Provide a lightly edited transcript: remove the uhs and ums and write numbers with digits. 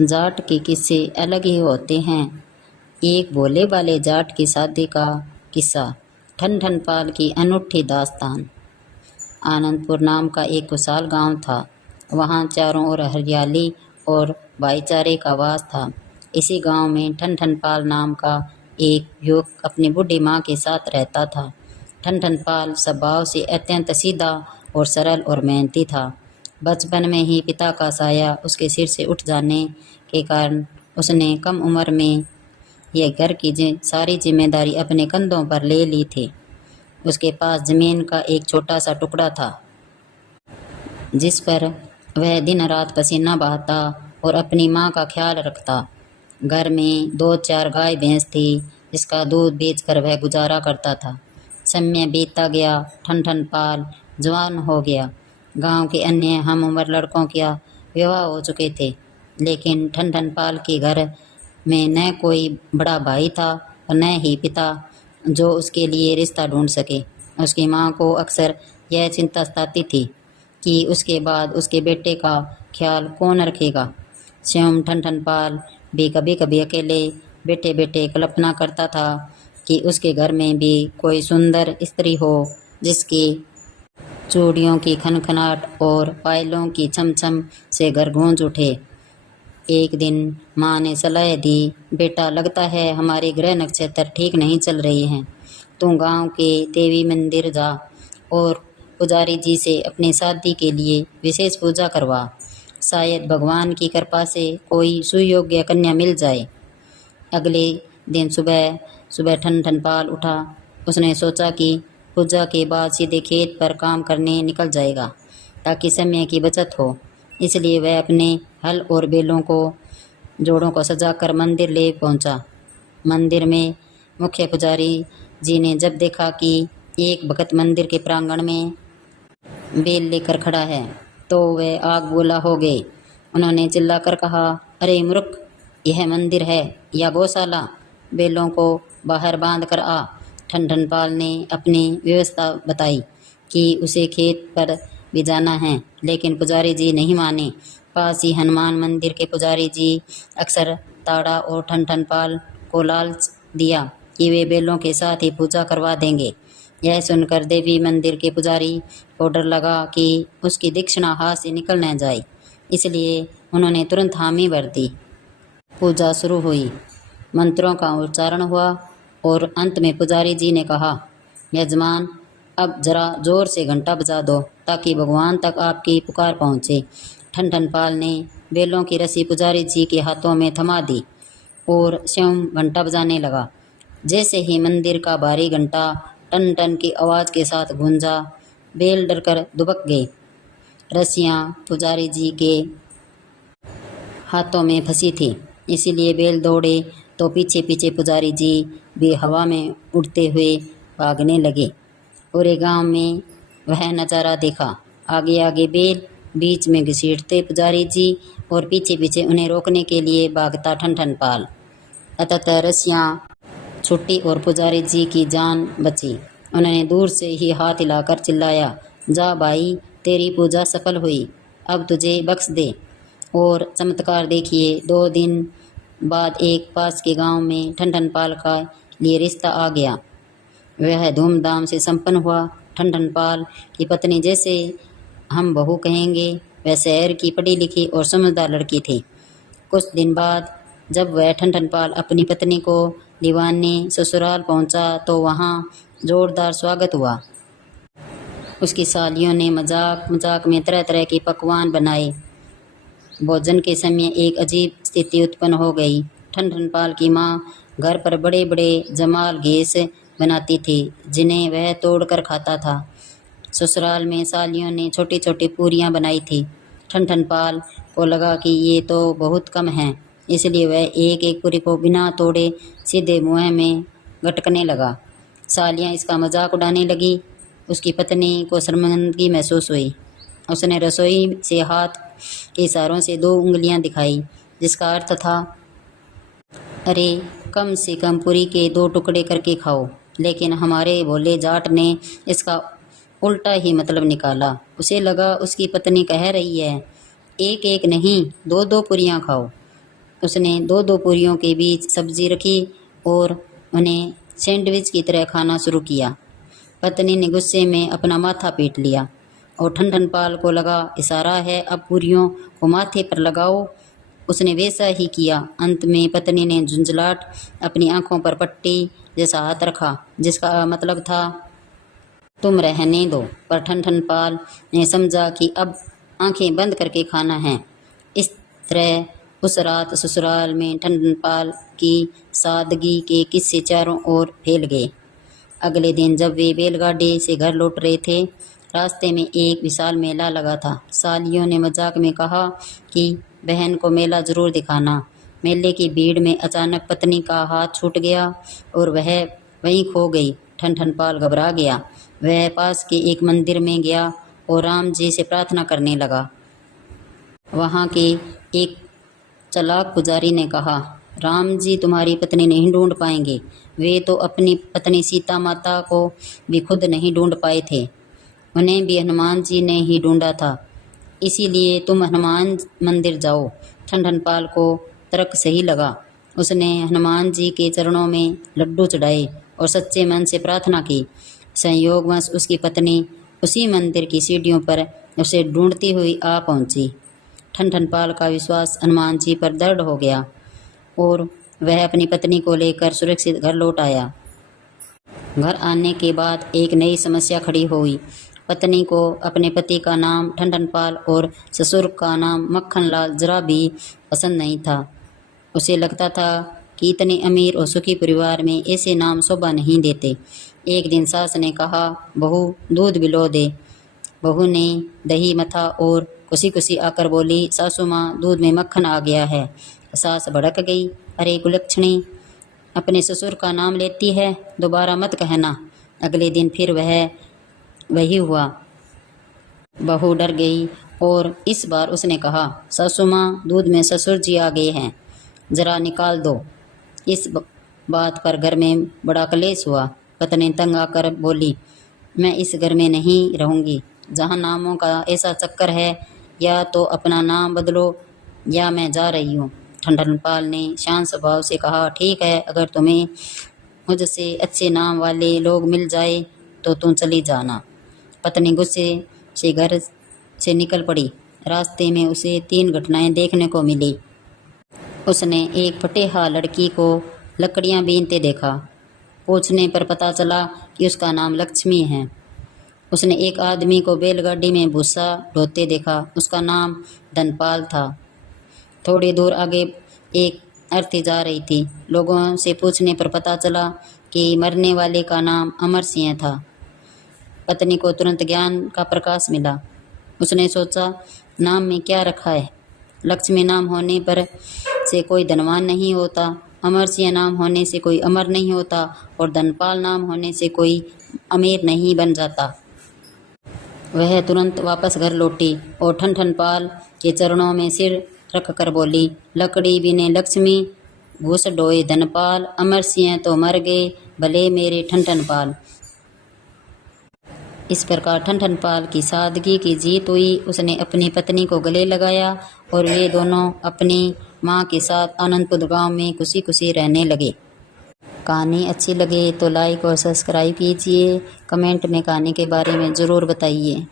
जाट के किस्से अलग ही होते हैं। एक भोले वाले जाट की शादी का किस्सा। ठन ठन पाल की अनूठी दास्तान। आनंदपुर नाम का एक खुशहाल गांव था। वहां चारों ओर हरियाली और भाईचारे का वास था। इसी गांव में ठन ठन पाल नाम का एक युवक अपनी बूढ़ी माँ के साथ रहता था। ठन ठन पाल स्वभाव से अत्यंत सीधा और सरल और मेहनती था। बचपन में ही पिता का साया उसके सिर से उठ जाने के कारण उसने कम उम्र में यह घर की सारी जिम्मेदारी अपने कंधों पर ले ली थी। उसके पास जमीन का एक छोटा सा टुकड़ा था जिस पर वह दिन रात पसीना बहाता और अपनी माँ का ख्याल रखता। घर में 2-4 गाय भैंस थी जिसका दूध बेचकर वह गुजारा करता था। समय बीतता गया। ठन ठन पाल जवान हो गया। गांव के अन्य हम उम्र लड़कों का विवाह हो चुके थे, लेकिन ठन ठन पाल के घर में न कोई बड़ा भाई था और न ही पिता जो उसके लिए रिश्ता ढूंढ सके। उसकी माँ को अक्सर यह चिंता सताती थी कि उसके बाद उसके बेटे का ख्याल कौन रखेगा। स्वयं ठन ठन पाल भी कभी कभी अकेले बैठे बैठे कल्पना करता था कि उसके घर में भी कोई सुंदर स्त्री हो जिसकी चूड़ियों की खनखनाहट और पायलों की छमछम से घर गूंज उठे। एक दिन माँ ने सलाह दी, बेटा लगता है हमारे ग्रह नक्षत्र ठीक नहीं चल रहे हैं। तू गांव के देवी मंदिर जा और पुजारी जी से अपनी शादी के लिए विशेष पूजा करवा। शायद भगवान की कृपा से कोई सुयोग्य कन्या मिल जाए। अगले दिन सुबह सुबह ठन ठन पाल उठा। उसने सोचा कि पूजा के बाद सीधे खेत पर काम करने निकल जाएगा ताकि समय की बचत हो। इसलिए वह अपने हल और बैलों को जोड़ों को सजाकर मंदिर ले पहुंचा। मंदिर में मुख्य पुजारी जी ने जब देखा कि एक भक्त मंदिर के प्रांगण में बेल लेकर खड़ा है तो वे आग गोला हो गए। उन्होंने चिल्लाकर कहा, अरे मूर्ख, यह मंदिर है या गौशाला? बैलों को बाहर बांध कर आ। ठन ठन पाल ने अपनी व्यवस्था बताई कि उसे खेत पर भी जाना है, लेकिन पुजारी जी नहीं माने। पास ही हनुमान मंदिर के पुजारी जी अक्सर ताड़ा और ठन ठन पाल को लालच दिया कि वे बैलों के साथ ही पूजा करवा देंगे। यह सुनकर देवी मंदिर के पुजारी को डर लगा कि उसकी दक्षिणा हाथ से निकल न जाए, इसलिए उन्होंने तुरंत हामी भर दी। पूजा शुरू हुई। मंत्रों का उच्चारण हुआ और अंत में पुजारी जी ने कहा, यजमान, अब जरा जोर से घंटा बजा दो ताकि भगवान तक आपकी पुकार पहुँचे। ठन ठन पाल ने बैलों की रस्सी पुजारी जी के हाथों में थमा दी और स्वयं घंटा बजाने लगा। जैसे ही मंदिर का भारी घंटा टन टन की आवाज़ के साथ गूंजा, बैल डरकर दुबक गए। रस्सियाँ पुजारी जी के हाथों में फंसी थी, इसीलिए बैल दौड़े तो पीछे पीछे पुजारी जी भी हवा में उड़ते हुए भागने लगे। पूरे गांव में वह नज़ारा देखा। आगे आगे बैल, बीच में घसीटते पुजारी जी और पीछे पीछे उन्हें रोकने के लिए भागता ठन ठन पाल। अतः रस्सियाँ छुट्टी और पुजारी जी की जान बची। उन्होंने दूर से ही हाथ हिलाकर चिल्लाया, जा भाई, तेरी पूजा सफल हुई, अब तुझे बख्श दे। और चमत्कार देखिए, 2 दिन बाद एक पास के गांव में ठन ठन पाल का लिए रिश्ता आ गया। वह धूमधाम से संपन्न हुआ। ठन ठन पाल की पत्नी, जैसे हम बहू कहेंगे, वह शहर की पढ़ी लिखी और समझदार लड़की थी। कुछ दिन बाद जब वह ठन ठन पाल अपनी पत्नी को लिवाने ससुराल पहुंचा तो वहां जोरदार स्वागत हुआ। उसकी सालियों ने मजाक मजाक में तरह तरह के पकवान बनाए। भोजन के समय एक अजीब स्थिति उत्पन्न हो गई। ठन ठन पाल की माँ घर पर बड़े बड़े जमाल घेस बनाती थी जिन्हें वह तोड़कर खाता था। ससुराल में सालियों ने छोटी छोटी पूरियाँ बनाई थी। ठन ठन पाल को लगा कि ये तो बहुत कम है, इसलिए वह एक एक पूरी को बिना तोड़े सीधे मुँह में गटकने लगा। सालियाँ इसका मजाक उड़ाने लगी। उसकी पत्नी को शर्मिंदगी महसूस हुई। उसने रसोई से हाथ के इशारों से 2 उंगलियां दिखाई, जिसका अर्थ था, अरे कम से कम पूरी के 2 टुकड़े करके खाओ। लेकिन हमारे भोले जाट ने इसका उल्टा ही मतलब निकाला। उसे लगा उसकी पत्नी कह रही है, एक एक नहीं, 2-2 पूरियां खाओ। उसने दो दो पूरियों के बीच सब्जी रखी और उन्हें सैंडविच की तरह खाना शुरू किया। पत्नी ने गुस्से में अपना माथा पीट लिया और ठन-ठन-पाल को लगा इशारा है, अब पूरियों को माथे पर लगाओ। उसने वैसा ही किया। अंत में पत्नी ने झुंझलाट अपनी आंखों पर पट्टी जैसा हाथ रखा, जिसका मतलब था तुम रहने दो, पर ठन-ठन-पाल ने समझा कि अब आंखें बंद करके खाना है। इस तरह उस रात ससुराल में ठन-ठन-पाल की सादगी के किस्से चारों ओर फैल गए। अगले दिन जब वे बैलगाड़ी से घर लौट रहे थे, रास्ते में एक विशाल मेला लगा था। सालियों ने मजाक में कहा कि बहन को मेला जरूर दिखाना। मेले की भीड़ में अचानक पत्नी का हाथ छूट गया और वह वहीं खो गई। ठन-ठन-पाल घबरा गया। वह पास के एक मंदिर में गया और राम जी से प्रार्थना करने लगा। वहाँ के एक चालाक पुजारी ने कहा, राम जी तुम्हारी पत्नी नहीं ढूंढ पाएंगे। वे तो अपनी पत्नी सीता माता को भी खुद नहीं ढूंढ पाए थे। उन्हें भी हनुमान जी ने ही ढूंढा था। इसीलिए तुम हनुमान मंदिर जाओ। ठन-ठन-पाल को तर्क सही लगा। उसने हनुमान जी के चरणों में लड्डू चढ़ाए और सच्चे मन से प्रार्थना की। संयोगवश उसकी पत्नी उसी मंदिर की सीढ़ियों पर उसे ढूंढती हुई आ पहुंची। ठन-ठन-पाल का विश्वास हनुमान जी पर दृढ़ हो गया और वह अपनी पत्नी को लेकर सुरक्षित घर लौट आया। घर आने के बाद एक नई समस्या खड़ी हुई। पत्नी को अपने पति का नाम ठन-ठन-पाल और ससुर का नाम मक्खन-लाल जरा भी पसंद नहीं था। उसे लगता था कि इतने अमीर और सुखी परिवार में ऐसे नाम शोभा नहीं देते। एक दिन सास ने कहा, बहू दूध पिलो दे। बहू ने दही मथा और खुशी-खुशी आकर बोली, सासू माँ दूध में मक्खन आ गया है। सास भड़क गई, अरे कुलक्षणी, अपने ससुर का नाम लेती है, दोबारा मत कहना। अगले दिन फिर वही हुआ। बहू डर गई और इस बार उसने कहा, सासू माँ दूध में ससुर जी आ गए हैं, जरा निकाल दो। इस बात पर घर में बड़ा कलेश हुआ। पत्नी तंग आकर बोली, मैं इस घर में नहीं रहूंगी जहाँ नामों का ऐसा चक्कर है। या तो अपना नाम बदलो या मैं जा रही हूँ। ठन-ठन-पाल ने शांत स्वभाव से कहा, ठीक है, अगर तुम्हें मुझसे अच्छे नाम वाले लोग मिल जाए तो तुम चली जाना। पत्नी गुस्से से घर से निकल पड़ी। रास्ते में उसे 3 घटनाएं देखने को मिली। उसने एक फटेहा लड़की को लकड़ियां बीनते देखा। पूछने पर पता चला कि उसका नाम लक्ष्मी है। उसने एक आदमी को बैलगाड़ी में भूसा ढोते देखा। उसका नाम धनपाल था। थोड़ी दूर आगे एक अर्थी जा रही थी। लोगों से पूछने पर पता चला कि मरने वाले का नाम अमर सिंह था। पत्नी को तुरंत ज्ञान का प्रकाश मिला। उसने सोचा, नाम में क्या रखा है। लक्ष्मी नाम होने पर से कोई धनवान नहीं होता, अमर सिंह नाम होने से कोई अमर नहीं होता और धनपाल नाम होने से कोई अमीर नहीं बन जाता। वह तुरंत वापस घर लौटी और ठन-ठन-पाल के चरणों में सिर रख कर बोली, लकड़ी बीने लक्ष्मी, घूस ढोए धनपाल, अमर सिंह तो मर गए, भले मेरे ठन-ठन-पाल। इस प्रकार ठन-ठन-पाल की सादगी की जीत हुई। उसने अपनी पत्नी को गले लगाया और वे दोनों अपनी माँ के साथ आनंदपुर गांव में खुशी खुशी रहने लगे। कहानी अच्छी लगे तो लाइक और सब्सक्राइब कीजिए। कमेंट में कहानी के बारे में ज़रूर बताइए।